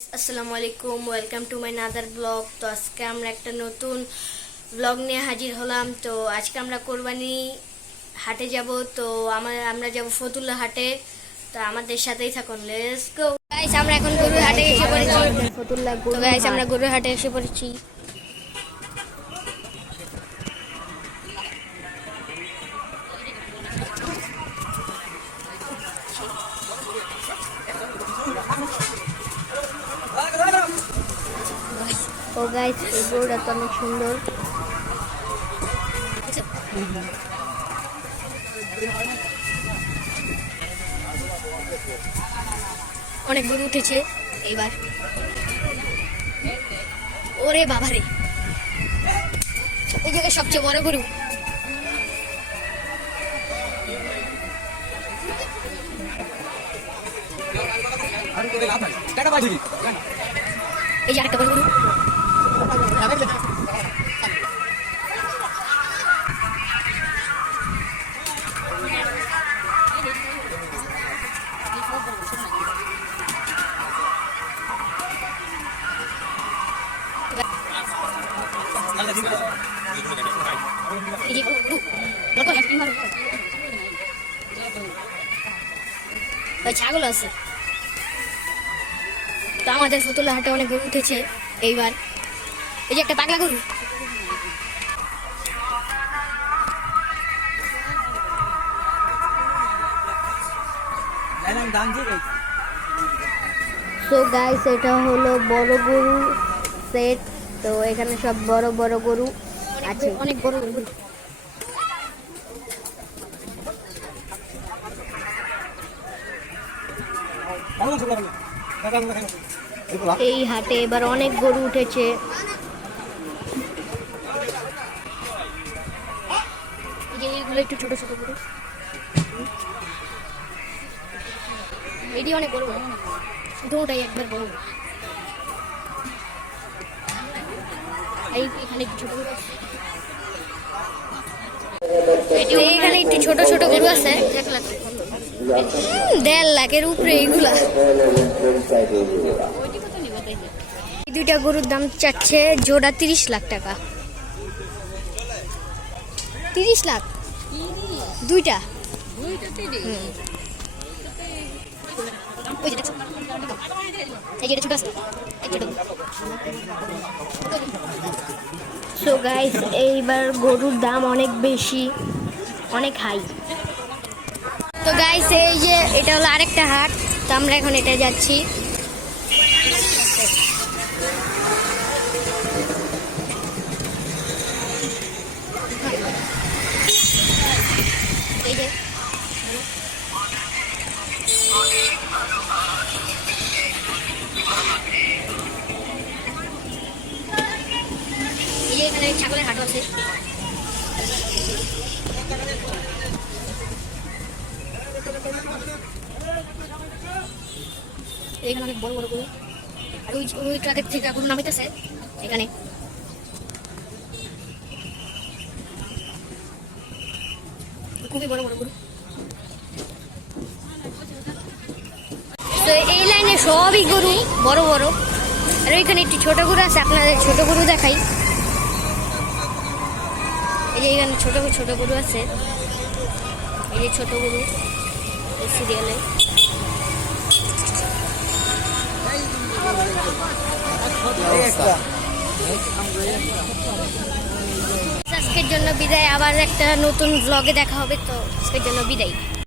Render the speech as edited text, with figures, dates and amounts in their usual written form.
আসসালামু আলাইকুম, welcome to my another blog. তো আজকে আমরা একটা নতুন ব্লগ নিয়ে হাজির হলাম। তো আজকে আমরা কোরবানি হাটে যাব। তো আমরা যাব ফতুল্লা হাটে। তো আমাদের সাথেই থাকুন, লেটস গো গাইস। আমরা এখন গরুর হাটে এসে পড়েছি। ফতুল্লা তো গাইস আমরা গরুর হাটে এসে পড়েছি। ও গাইস, এই গরুটা তো অনেক সুন্দর। অনেক গরু উঠেছে এইবার। ওরে বাবারে, এই জায়গায় সবচেয়ে বড় গরু। এই যে আরেকটা বড় গরু। ছাগল আছে। তো আমাদের ফতুল্লা হাটে অনেক গরু উঠেছে এইবার। এই যে একটা পাগলা গরু। সো গাইস, এটা হলো বড় গরু সেট। তো এখানে সব বড় বড় গরু আছে, অনেক বড় গরু। এই হাটে এবার অনেক গরু উঠেছে। এইগুলো একটু ছোট ছোট গরু। এটি অনেক বড় বড়, দুটাই একবার বড়। এখানে একটু ছোট গরু আছে। এখানে একটু ছোট ছোট গরু আছে। 1.5 লাখের উপরে এইগুলা। এই দুইটা গরুর দাম চাচ্ছে জোড়া 30 লাখ টাকা। 30 লাখ দুইটা। সো গাইস, এইবার গরুর দাম অনেক বেশি, অনেক হাই। তো গাইস, এই যে এটা হলো আরেকটা হাট। তো আমরা এখন এটা যাচ্ছি। এই যে এখানে ছাগলের হাট আছে। এখানে অনেক বড় বড় গরু। আর ওই ট্রাকের থেকে গরু নামিতেছে এখানে। খুবই বড় বড় গরু। তো এই লাইনে সবই গরু বড় বড়। আর ওইখানে একটি ছোট গরু আছে, আপনাদের ছোট গরু দেখাই। এই যে এখানে ছোট ছোট গরু আছে। এই যে ছোট গরু সিরিয়ালে। আজকের জন্য বিদায়। আবার একটা নতুন ব্লগে দেখা হবে। তো আজকের জন্য বিদায়।